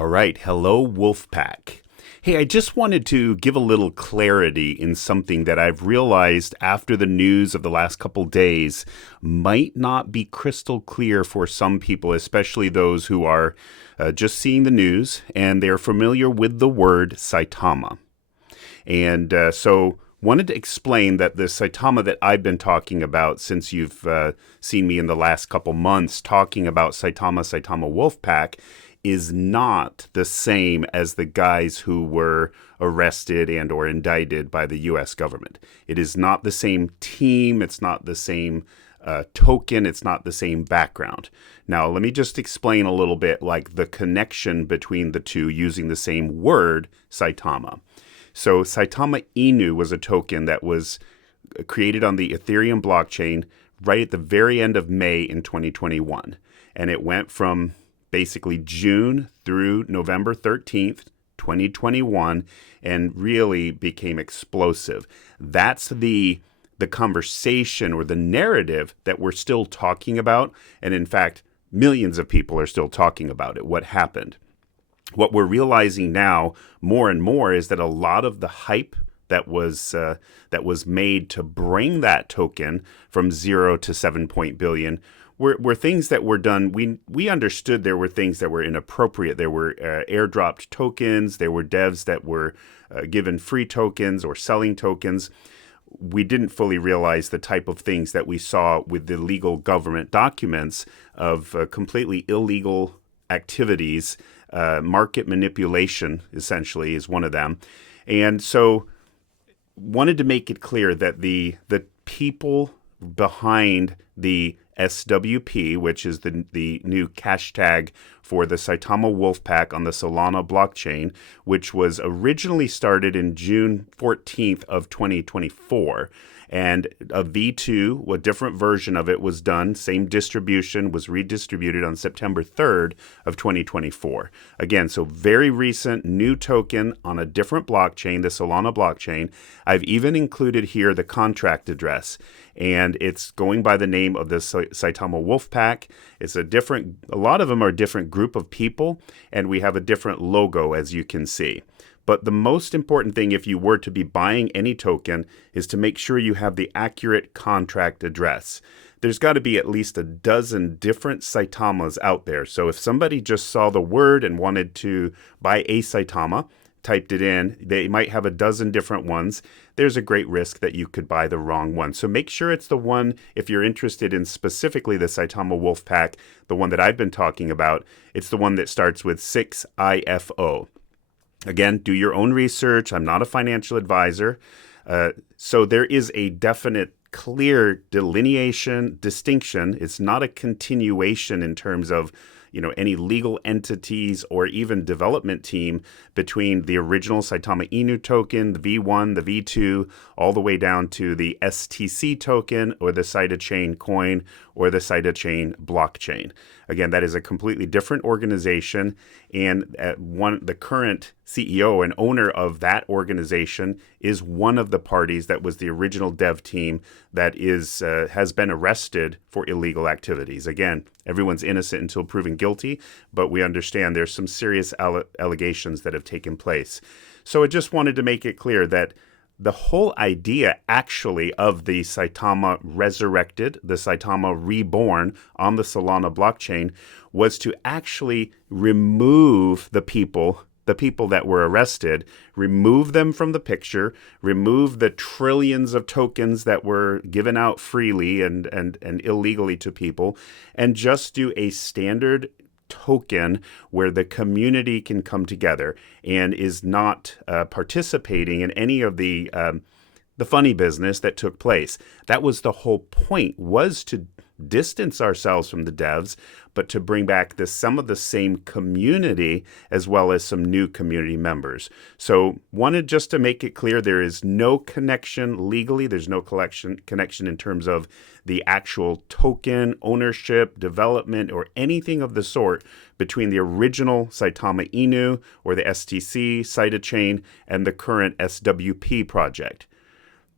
All right. Hello, Wolf Pack. Hey, I just wanted to give a little clarity in something that I've realized after the news of the last couple days might not be crystal clear for some people, especially those who are just seeing the news and they're familiar with the word Saitama. And so wanted to explain that the Saitama that I've been talking about since you've seen me in the last couple months talking about Saitama Wolf Pack is not the same as the guys who were arrested and or indicted by the U.S. government. It is not the same team. It's not the same token. It's not the same background. Now, let me just explain a little bit like the connection between the two using the same word, Saitama. So Saitama Inu was a token that was created on the Ethereum blockchain right at the very end of May in 2021. And it went from basically June through November 13th, 2021, and really became explosive. That's the conversation or the narrative that we're still talking about. And in fact, millions of people are still talking about it. What happened? What we're realizing now more and more is that a lot of the hype that was made to bring that token from 0 to 7 billion were things that were done. We understood there were things that were inappropriate. There were airdropped tokens. There were devs that were given free tokens or selling tokens. We didn't fully realize the type of things that we saw with the legal government documents of completely illegal activities. Market manipulation, essentially, is one of them. And so wanted to make it clear that the people behind the SWP, which is the new hashtag for the Saitama Wolf Pack on the Solana blockchain, which was originally started in June 14th of 2024. And a V2, a different version of it was done. Same distribution was redistributed on September 3rd of 2024. Again, so very recent new token on a different blockchain, the Solana blockchain. I've even included here the contract address. And it's going by the name of the Saitama Wolf Pack. It's a lot of them are a different group of people, and we have a different logo, as you can see. But the most important thing, if you were to be buying any token, is to make sure you have the accurate contract address. There's got to be at least a dozen different Saitamas out there. So if somebody just saw the word and wanted to buy a Saitama, typed it in, they might have a dozen different ones. There's a great risk that you could buy the wrong one. So make sure it's the one, if you're interested in specifically the Saitama Wolf Pack, the one that I've been talking about, it's the one that starts with 6IFO. Again, do your own research. I'm not a financial advisor. So there is a definite, clear delineation, distinction. It's not a continuation in terms of any legal entities or even development team between the original Saitama Inu token, the V1, the V2, all the way down to the STC token or the Saitama coin or the Saitama blockchain. Again, that is a completely different organization, and the current CEO and owner of that organization is one of the parties that was the original dev team that has been arrested for illegal activities. Again, everyone's innocent until proven guilty, but we understand there's some serious allegations that have taken place. So I just wanted to make it clear that the whole idea actually of the Saitama resurrected, the Saitama reborn on the Solana blockchain was to actually remove the people that were arrested, remove them from the picture, remove the trillions of tokens that were given out freely and illegally to people, and just do a standard token where the community can come together and is not participating in any of the funny business that took place. That was the whole point, was to distance ourselves from the devs, but to bring back some of the same community as well as some new community members. So wanted just to make it clear there is no connection legally. There's no connection in terms of the actual token, ownership, development, or anything of the sort between the original Saitama Inu or the STC, Saitama, and the current SWP project.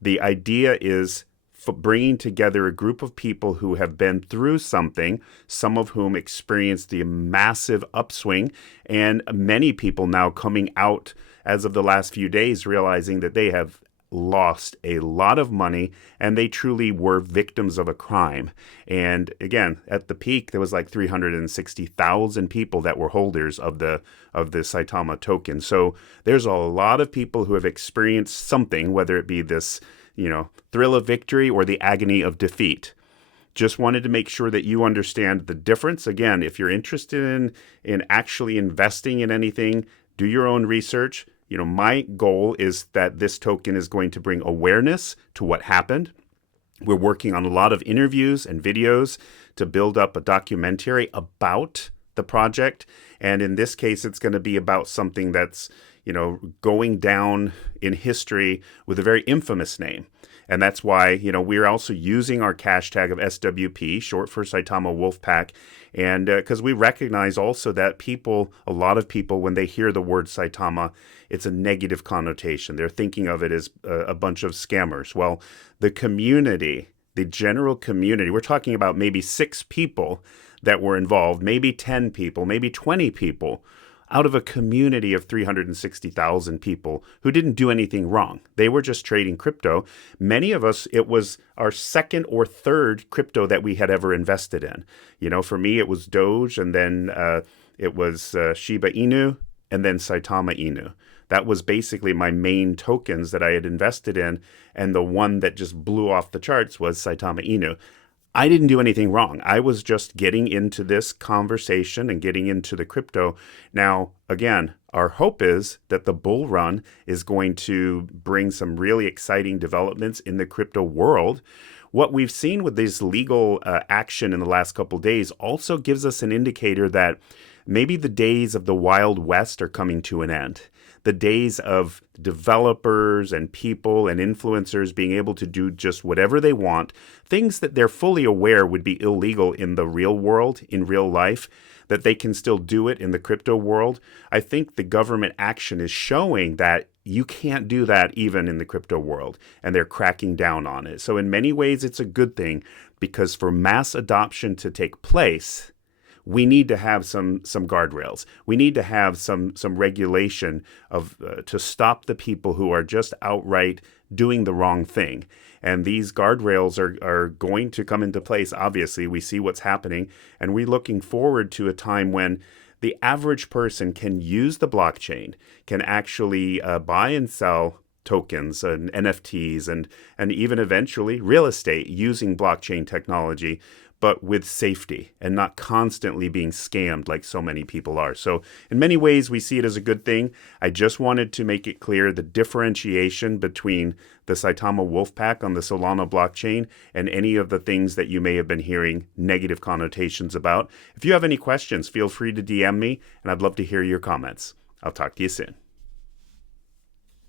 The idea is bringing together a group of people who have been through something, some of whom experienced the massive upswing, and many people now coming out as of the last few days realizing that they have lost a lot of money and they truly were victims of a crime. And again, at the peak, there was like 360,000 people that were holders of the Saitama token. So there's a lot of people who have experienced something, whether it be this, thrill of victory or the agony of defeat. Just wanted to make sure that you understand the difference. Again, if you're interested in actually investing in anything, do your own research. My goal is that this token is going to bring awareness to what happened. We're working on a lot of interviews and videos to build up a documentary about the project. And in this case, it's going to be about something that's, going down in history with a very infamous name. And that's why, we're also using our cash tag of SWP, short for Saitama Wolf Pack. And because we recognize also that a lot of people, when they hear the word Saitama, it's a negative connotation. They're thinking of it as a bunch of scammers. Well, the general community, we're talking about maybe 6 people that were involved, maybe 10 people, maybe 20 people, out of a community of 360,000 people who didn't do anything wrong. They were just trading crypto. Many of us, it was our second or third crypto that we had ever invested in. For me, it was Doge, and then it was Shiba Inu, and then Saitama Inu. That was basically my main tokens that I had invested in, and the one that just blew off the charts was Saitama Inu. I didn't do anything wrong. I was just getting into this conversation and getting into the crypto. Now, again, our hope is that the bull run is going to bring some really exciting developments in the crypto world. What we've seen with this legal action in the last couple of days also gives us an indicator that maybe the days of the Wild West are coming to an end. The days of developers and people and influencers being able to do just whatever they want, things that they're fully aware would be illegal in the real world, in real life, that they can still do it in the crypto world. I think the government action is showing that you can't do that even in the crypto world, and they're cracking down on it. So in many ways, it's a good thing, because for mass adoption to take place, we need to have some guardrails. We need to have some regulation to stop the people who are just outright doing the wrong thing. And these guardrails are going to come into place. Obviously, we see what's happening, and we're looking forward to a time when the average person can use the blockchain, can actually buy and sell tokens and NFTs and even eventually real estate using blockchain technology, but with safety and not constantly being scammed like so many people are. So in many ways, we see it as a good thing. I just wanted to make it clear the differentiation between the Saitama Wolf Pack on the Solana blockchain and any of the things that you may have been hearing negative connotations about. If you have any questions, feel free to DM me, and I'd love to hear your comments. I'll talk to you soon.